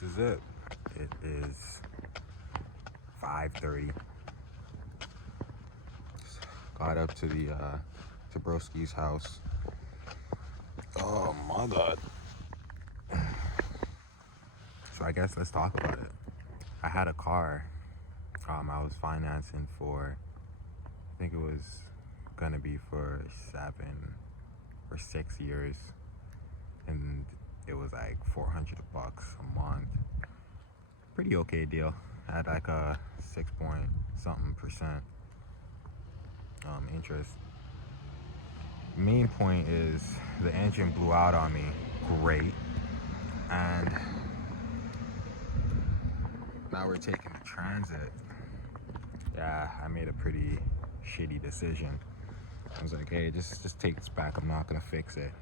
this is it. It is 5:30. Got up to the to Broski's house. Oh my god. So I guess let's talk about it. I had a car. I was financing for, I think it was gonna be for 7 or 6 years, and it was like $400 a month. Pretty okay deal. I had like a 6 point something percent interest. Main point is the engine blew out on me. Great. And now we're taking the transit. Yeah, I made a pretty shitty decision. I was like, hey, just take this back. I'm not gonna fix it.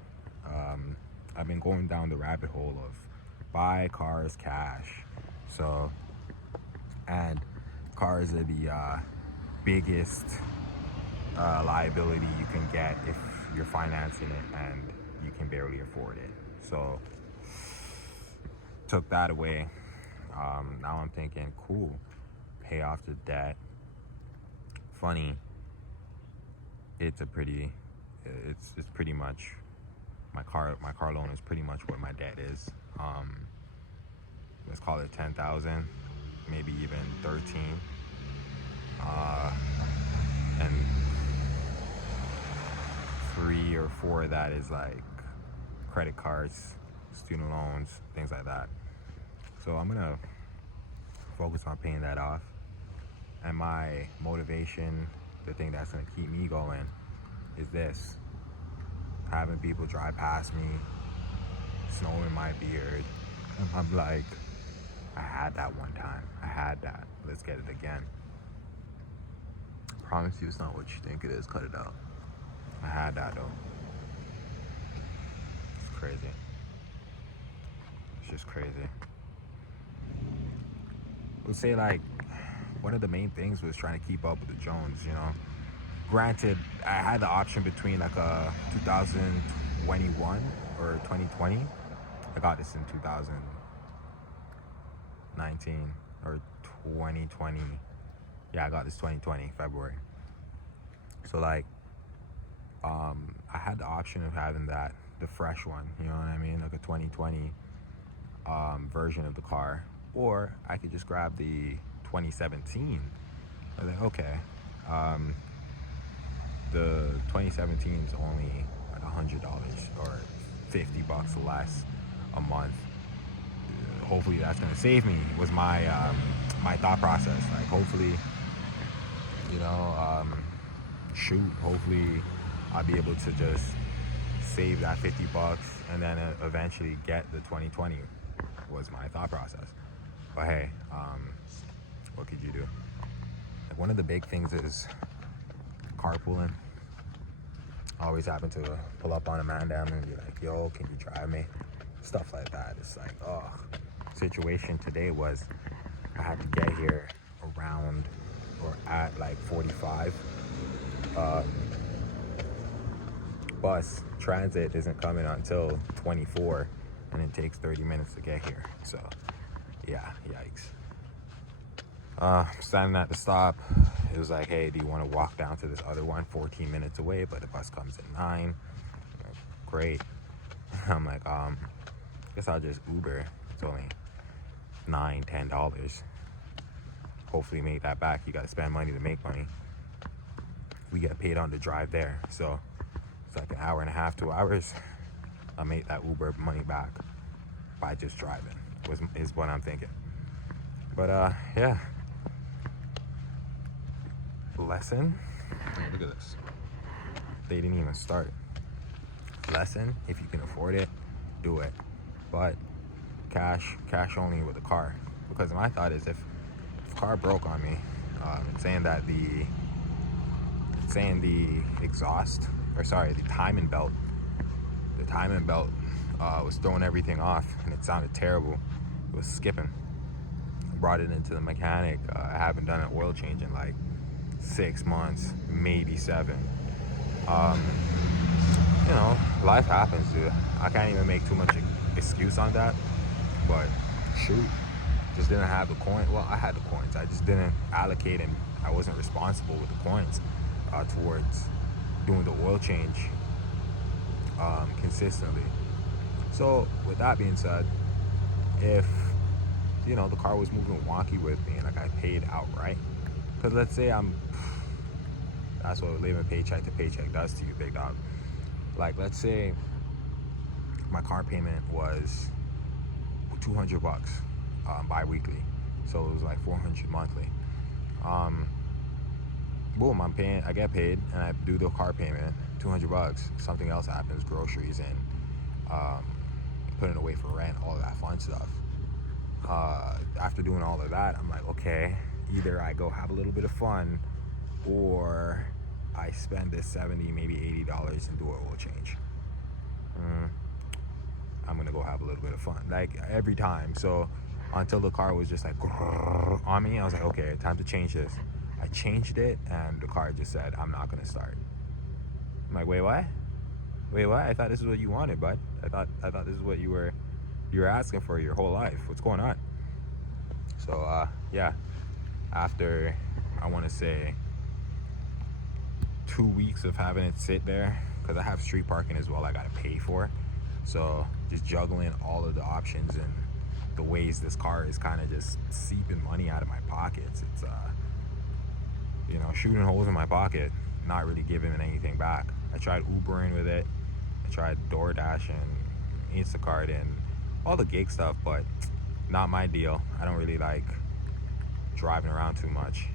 I've been going down the rabbit hole of buy cars cash. So, and cars are the biggest liability you can get if you're financing it and you can barely afford it. So, took that away. Now I'm thinking, cool, pay off the debt. Funny, it's pretty much my car loan is pretty much what my debt is. Let's call it 10,000, maybe even 13. And 3 or 4 of that is like credit cards, student loans, things like that. So I'm gonna focus on paying that off. And my motivation, the thing that's gonna keep me going, is this: having people drive past me, snow in my beard. And I'm like, I had that one time. I had that. Let's get it again. I promise you it's not what you think it is. Cut it out. I had that though. It's crazy. It's just crazy. Let's say like one of the main things was trying to keep up with the Jones, you know. Granted, I had the option between like a 2021 or 2020. I got this in 2019 or 2020. Yeah, I got this 2020 February. So like, I had the option of having that, the fresh one, you know what I mean, like a 2020 version of the car, or I could just grab the 2017. I was like, okay, the 2017 is only like $100 or $50 less a month. Hopefully that's gonna save me, was my my thought process. Like, hopefully, you know, hopefully I'll be able to just save that $50 and then eventually get the 2020, was my thought process. But hey, what could you do? Like, one of the big things is carpooling. I always happen to pull up on Amanda and be like, yo, can you drive me? Stuff like that. It's like, oh, situation today was I had to get here around or at like 45. Bus transit isn't coming until 24, and it takes 30 minutes to get here. So yeah, yikes. Standing at the stop, it was like, hey, do you want to walk down to this other one 14 minutes away, but the bus comes at 9? Like, great. I'm like, guess I'll just Uber. It's only $9-10. Hopefully make that back. You gotta spend money to make money. We get paid on the drive there, so it's like an hour and a half, 2 hours. I'll make that Uber money back by just driving, is what I'm thinking. But yeah, lesson, look at this, they didn't even start. Lesson: if you can afford it, do it, but cash only with a car. Because my thought is, if the car broke on me, saying the exhaust, or sorry, the timing belt was throwing everything off, and it sounded terrible. It was skipping. I brought it into the mechanic. I haven't done an oil change in like 6 months, maybe 7. You know, life happens, dude. I can't even make too much excuse on that, but shoot. Just didn't have the coin. Well, I had the coins. I just didn't allocate, and I wasn't responsible with the coins towards doing the oil change consistently. So with that being said, if the car was moving wonky with me, like I paid outright, because let's say that's what living paycheck to paycheck does to you, big dog. Like, let's say my car payment was $200 bi-weekly, so it was like $400 monthly. Boom, I get paid, and I do the car payment, $200. Something else happens, groceries and putting away for rent, all of that fun stuff. After doing all of that, I'm like, okay, either I go have a little bit of fun, or I spend this $70, maybe $80 and do an oil change. I'm gonna go have a little bit of fun, like every time. So until the car was just like on me, I was like, okay, time to change this. I changed it, and the car just said, I'm not gonna start. I'm like, wait, what? I thought this is what you wanted, bud. I thought this is what you were asking for your whole life. What's going on? So yeah, after, I want to say, 2 weeks of having it sit there, because I have street parking as well I gotta pay for. So just juggling all of the options and the ways this car is kind of just seeping money out of my pockets. It's shooting holes in my pocket, not really giving it anything back. I tried Ubering with it. I tried DoorDash and Instacart and all the gig stuff, but not my deal. I don't really like driving around too much.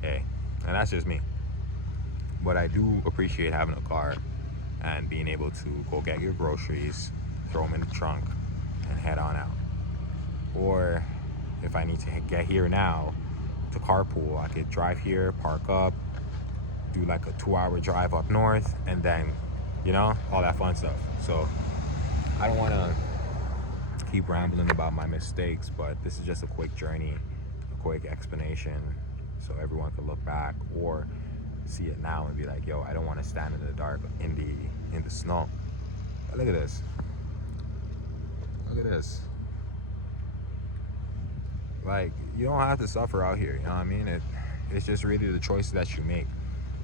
Hey, and that's just me. But I do appreciate having a car and being able to go get your groceries, throw them in the trunk, and head on out. Or if I need to get here now to carpool, I could drive here, park up, do like a 2-hour drive up north, and then, all that fun stuff. So I don't want to keep rambling about my mistakes, but this is just a quick journey, a quick explanation, so everyone can look back or see it now and be like, yo, I don't want to stand in the dark in the snow. But look at this. Like, you don't have to suffer out here, you know what I mean? It's just really the choices that you make.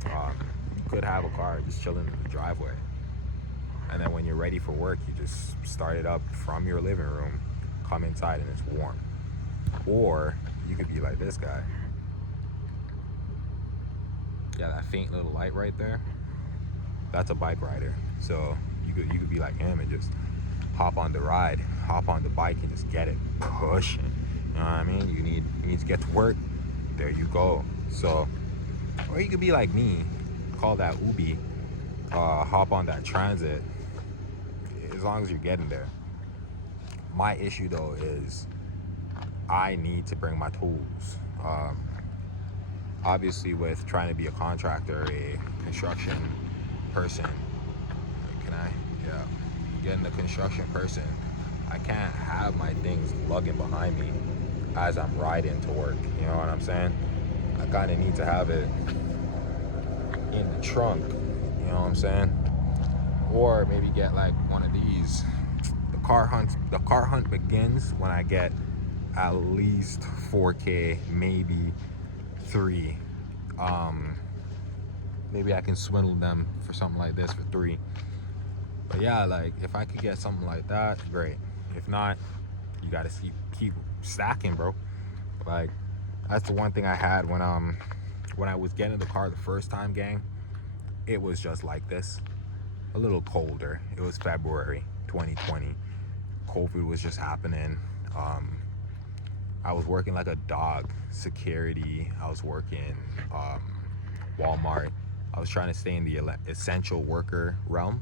You could have a car just chilling in the driveway, and then when you're ready for work, you just start it up from your living room, come inside, and it's warm. Or you could be like this guy. Yeah, that faint little light right there, that's a bike rider. So you could be like him and just hop on the ride, hop on the bike, and just get it pushing. You know what I mean? You need to get to work. There you go. So, or you could be like me, call that Ubi, hop on that transit, as long as you're getting there. My issue though is I need to bring my tools. Obviously, with trying to be a contractor, a construction person, getting a construction person, I can't have my things lugging behind me as I'm riding to work. You know what I'm saying? I kind of need to have it in the trunk. You know what I'm saying? Or maybe get like one of these. The car hunt begins when I get at least 4K, maybe 3. Maybe I can swindle them for something like this for 3. But yeah, like if I could get something like that, great. If not, you gotta keep stacking, bro. Like, that's the one thing I had when I was getting the car the first time, gang. It was just like this, a little colder. It was February 2020. COVID was just happening. I was working like a dog, security. I was working Walmart. I was trying to stay in the essential worker realm,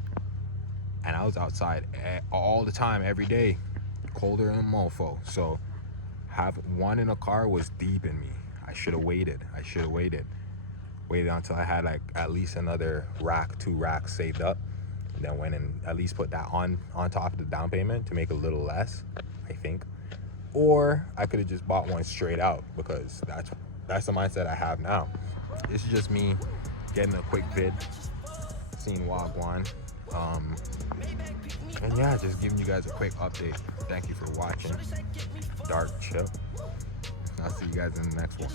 and I was outside all the time, every day, colder than a mofo. So have one in a car was deep in me. I should have waited. Waited until I had like at least another 2 racks saved up, and then went and at least put that on top of the down payment to make a little less, I think. Or I could have just bought one straight out, because that's the mindset I have now. This is just me getting a quick vid, seeing Wagwan, And yeah, just giving you guys a quick update. Thank you for watching. Dark Chip. I'll see you guys in the next one.